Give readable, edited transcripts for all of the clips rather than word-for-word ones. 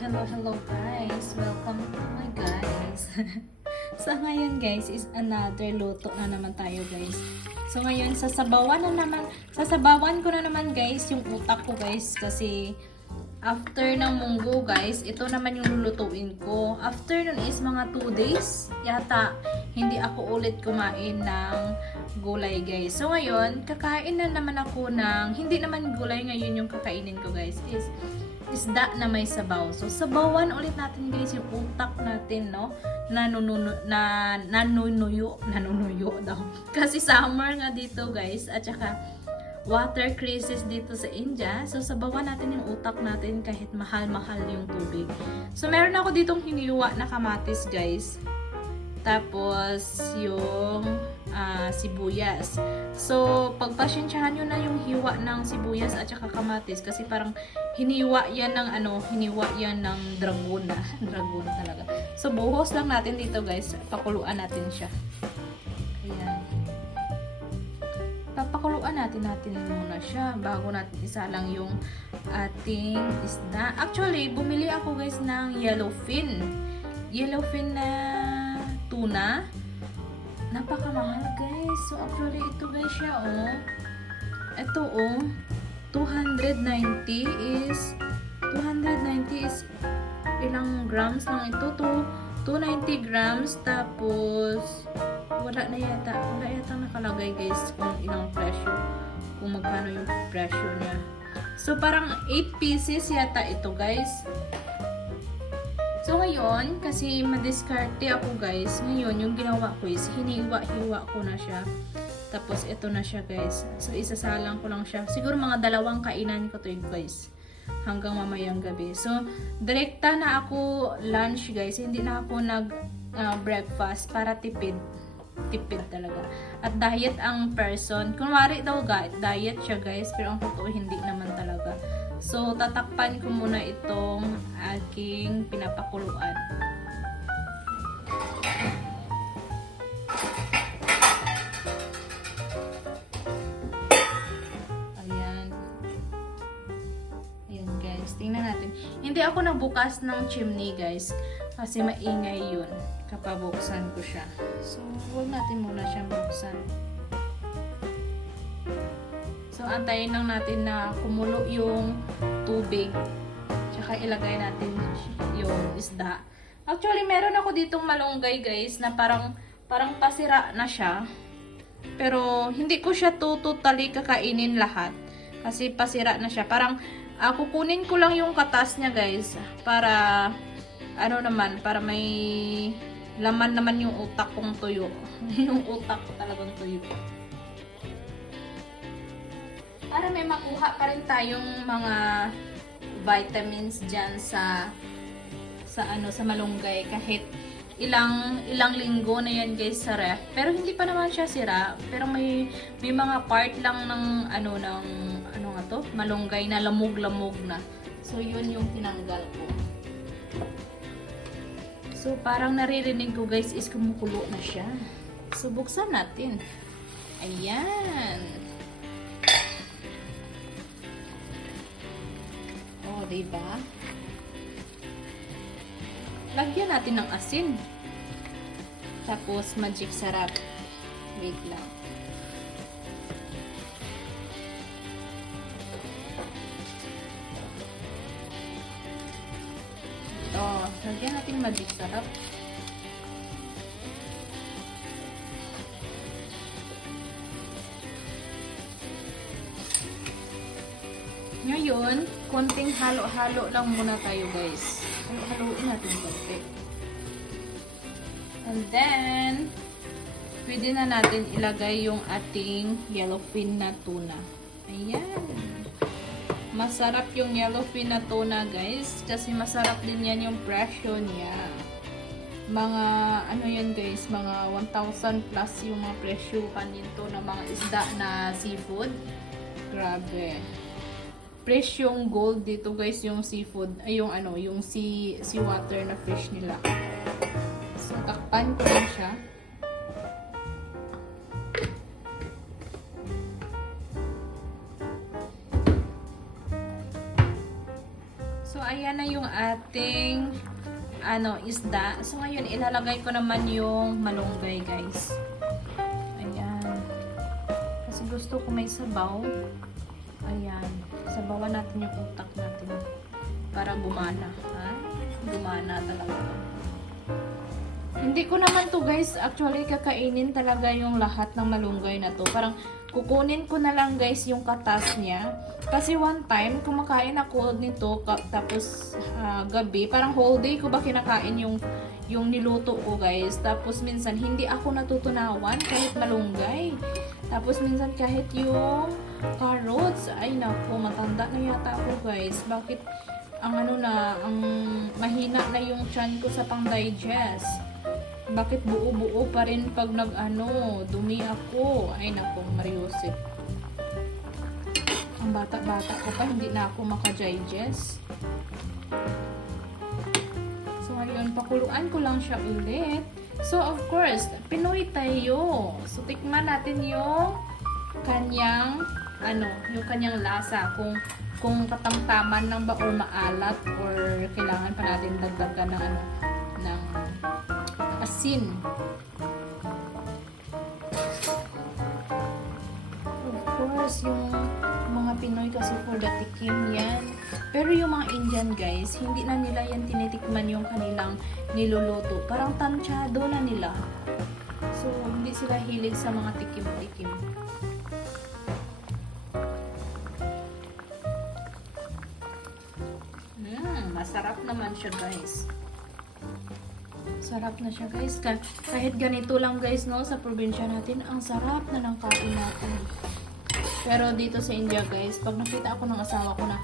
Hello guys! Welcome to my guys! So ngayon guys is another luto na naman tayo guys. So ngayon sasabawan ko na naman guys yung utak ko guys kasi after ng munggo guys, ito naman yung lulutuin ko. After nun is mga 2 days yata hindi ako ulit kumain ng gulay guys. So ngayon kakain na naman ako ng hindi naman gulay ngayon yung kakainin ko guys is isda na may sabaw. So, sabawan ulit natin guys yung utak natin, no? Nanunuyo daw. Kasi summer nga dito guys. At saka, water crisis dito sa India. So, sabawan natin yung utak natin kahit mahal-mahal yung tubig. So, meron ako ditong hiniwa na kamatis guys. Tapos, yung sibuyas. So, pagpasensyahan nyo na yung hiwa ng sibuyas at saka kamatis kasi parang hiniwa yan ng dragon na. Dragon talaga. So, buhos lang natin dito guys. Pakuluan natin siya. Ayan. Papakuluan natin muna siya bago natin isalang yung ating isda. Actually, bumili ako guys ng yellowfin. Yellowfin na tuna. Napakamahal guys. So actually ito guys siya oh. Ito oh. 290 is ilang grams lang ito? 290 grams tapos wala yata nakalagay guys kung ilang presyo. Kung magkano yung presyo niya. So parang 8 pieces yata ito guys. So ngayon, kasi madiskarte ako guys, ngayon yung ginawa ko is hiniwa-hiwa ko na siya. Tapos ito na siya guys. So isasalang ko lang siya. Siguro mga 2 kainan ko to guys. Hanggang mamayang gabi. So direkta na ako lunch guys. Hindi na ako breakfast para tipid. Tipid talaga. At diet ang person. Kunwari daw diet siya guys. Pero ang totoo hindi naman talaga. So, tatakpan ko muna itong aking pinapakuluan. Ayan. Ayan guys. Tingnan natin. Hindi ako nagbukas ng chimney guys. Kasi maingay yun. Kapabuksan ko siya. So, huwag natin muna siyang buksan. So, antayin lang natin na kumulo yung tubig. Tsaka ilagay natin yung isda. Actually, meron ako ditong malunggay guys na parang pasira na siya. Pero, hindi ko siya totally kakainin lahat. Kasi pasira na siya. Parang, kukunin ko lang yung katas niya guys. Para, para may laman naman yung utak kong tuyo. Yung utak ko talagang tuyo. Para may makuha pa rin tayong mga vitamins diyan sa malunggay kahit ilang linggo na yan guys sa ref. Pero hindi pa naman siya sira, pero may mga part lang ng malunggay na lamog-lamog na. So yun yung tinanggal ko. So parang naririnig ko guys is kumukulo na siya. So buksan natin. Ayan. Diba? Lagyan natin ng asin. Tapos magic sarap. Wait lang. Ito. Lagyan natin magic sarap. Ngayon, konting halo-halo lang muna tayo guys. Halo-haloin natin konti. And then, pwede na natin ilagay yung ating yellowfin na tuna. Ayan. Masarap yung yellowfin na tuna guys. Kasi masarap din yan yung presyo niya. Mga, yan guys, mga 1,000 plus yung mga presyohan nito ng mga isda na seafood. Grabe. Presyong gold dito guys yung seafood, yung sea water na fish nila. So takpan ko lang siya. So ayan ayan na yung ating isda. So ngayon ilalagay ko naman yung malunggay, guys. Ayan. Kasi gusto ko may sabaw. Ayan. Sabawan natin yung utak natin para gumana. Ha? Gumana talaga. Hindi ko naman to, guys, actually kakainin talaga yung lahat ng malunggay na to. Parang kukunin ko na lang, guys, yung katas niya. Kasi one time, kumakain ako nito, tapos gabi, parang whole day ko ba kinakain yung niluto ko, guys. Tapos minsan, hindi ako natutunawan kahit malunggay. Tapos minsan, kahit yung carrots. Ay, naku, matanda na yata ako, guys. Bakit ang mahina na yung tiyan ko sa pang-digest? Bakit buo-buo pa rin pag dumi ako? Ay, naku, Mariusip. Ang bata-bata ko pa, hindi na ako maka-digest. So, ngayon, pakuluan ko lang siya ulit. So, of course, Pinoy tayo. So, tikman natin yung kanyang, yung kanyang lasa. Kung katamtaman lang ba or maalat or kailangan pa natin dagdagan ng ng asin. Of course, yung mga Pinoy kasi for the tikim yan. Pero yung mga Indian, guys, hindi na nila yan tinitikman yung kanilang niluluto. Parang tansyado na nila. So, hindi sila hilig sa mga tikim-tikim. Masarap naman siya, guys. Sarap na siya, guys. Kahit ganito lang, guys, no, sa probinsya natin, ang sarap na ng kain natin. Pero dito sa India, guys, pag nakita ako ng asawa ko na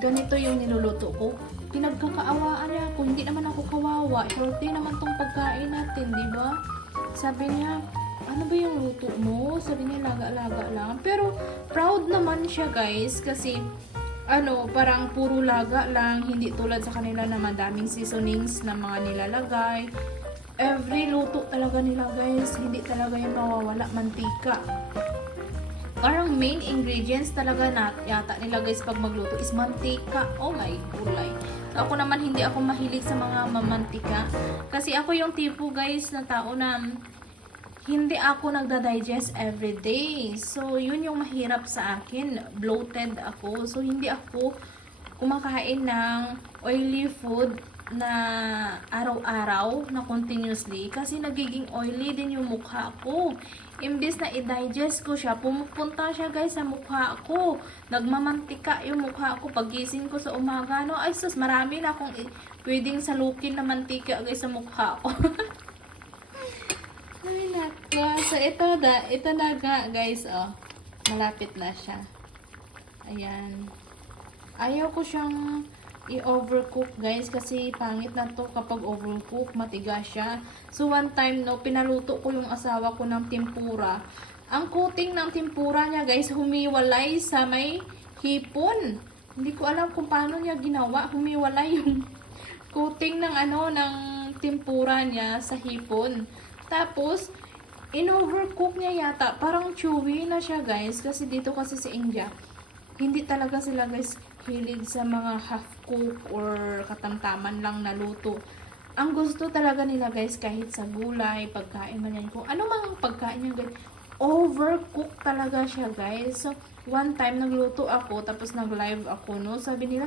ganito yung niluluto ko, pinagkakaawaan niya ako. Hindi naman ako kawawa. Healthy naman tong pagkain natin, di ba? Sabi niya, ano ba yung luto mo? Sabi niya, laga-laga lang. Pero proud naman siya, guys, kasi parang puro laga lang, hindi tulad sa kanila na madaming seasonings na mga nilalagay. Every luto talaga nila, guys, hindi talaga yung mawawala, mantika. Parang main ingredients talaga yata nila, guys, pag magluto is mantika. Oh my gulay. So, ako naman hindi ako mahilig sa mga mamantika. Kasi ako yung tipo, guys, na tao na hindi ako nagda-digest every day. So, yun yung mahirap sa akin. Bloated ako. So, hindi ako kumakain ng oily food na araw-araw na continuously. Kasi nagiging oily din yung mukha ko. Imbis na i-digest ko siya, pumupunta siya, guys, sa mukha ko. Nagmamantika yung mukha ko. Pagising ko sa umaga, ay sus, marami na akong pwedeng salukin na mantika, guys, sa mukha ko. Ay, nako. So, ito na nga, guys, malapit na siya. Ayan. Ayaw ko siyang i-overcook, guys, kasi pangit na to kapag overcook, matigas siya. So, one time, pinaluto ko yung asawa ko ng tempura. Ang coating ng tempura niya, guys, humiwalay sa may hipon. Hindi ko alam kung paano niya ginawa. Humiwalay yung coating ng ng tempura niya sa hipon. Tapos, in-overcook niya yata. Parang chewy na siya, guys. Kasi dito kasi sa India, hindi talaga sila, guys, hilig sa mga half-cook or katamtaman lang na luto. Ang gusto talaga nila, guys, kahit sa gulay, pagkain man yan. Kung ano mang pagkain niya, guys, overcook talaga siya, guys. So, one time, nagluto ako, tapos nag-live ako, no? Sabi nila,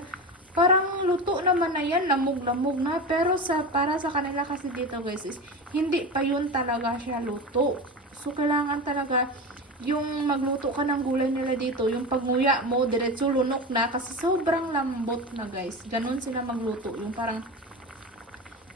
parang luto naman na yan, lamog-lamog na. Pero para sa kanila kasi dito, guys, is hindi pa yun talaga siya luto. So, kailangan talaga yung magluto ka ng gulay nila dito, yung pagnguya mo, diretso lunok na kasi sobrang lambot na, guys. Ganun sila magluto. Yung parang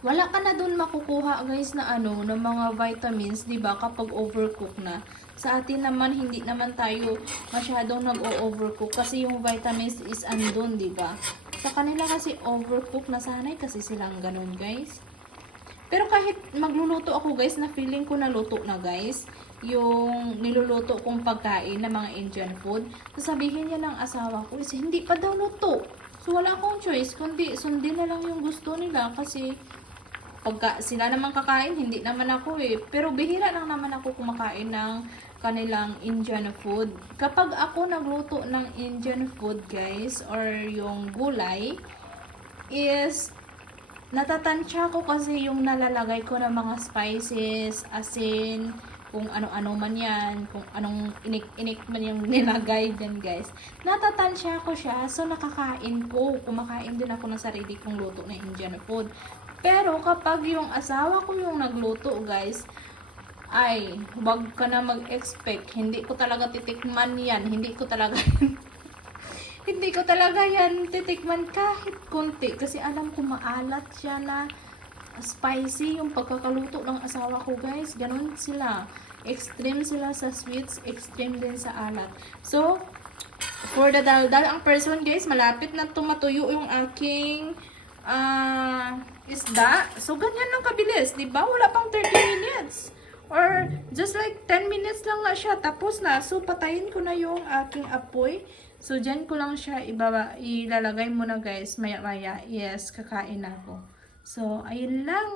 wala ka na dun makukuha, guys, na ng mga vitamins, 'di ba, kapag overcook na. Sa atin naman, hindi naman tayo masyadong nag-o-overcook kasi yung vitamins is andun, 'di ba? Sa kanila kasi overcook na, sanay kasi silang ganun, guys. Pero kahit magluluto ako, guys, na feeling ko na luto na, guys, yung niluluto kong pagkain na mga Indian food, sasabihin niya ng asawa ko is hindi pa daw luto. So, wala akong choice, kundi sundin na lang yung gusto nila kasi pagka sila naman kakain, hindi naman ako eh. Pero bihira lang naman ako kumakain ng kanilang Indian food. Kapag ako nagluto ng Indian food, guys, or yung gulay, is natatansya ko kasi yung nalalagay ko ng mga spices, asin, kung ano-ano man yan, kung anong inik-inik man yung nilagay dyan guys. Natatansya ko siya, so nakakain ko. Kumakain din ako ng sarili kong luto na Indian food. Pero kapag yung asawa ko yung nagluto guys, ay, huwag ka na mag-expect. Hindi ko talaga titikman yan. Hindi ko talaga hindi ko talaga yan titikman kahit konti. Kasi alam ko maalat siya na spicy yung pagkakaluto ng asawa ko guys. Ganon sila. Extreme sila sa sweets, extreme din sa alat. So, for the daldal, ang person guys, malapit na tumatuyo yung aking isda. So, ganyan lang kabilis. Diba? Wala pang 30 minutes. Or, just like 10 minutes lang nga siya. Tapos na. So, patayin ko na yung aking apoy. So, dyan ko lang siya ilalagay muna guys. Maya-maya. Yes, kakain na ako. So, ayun lang.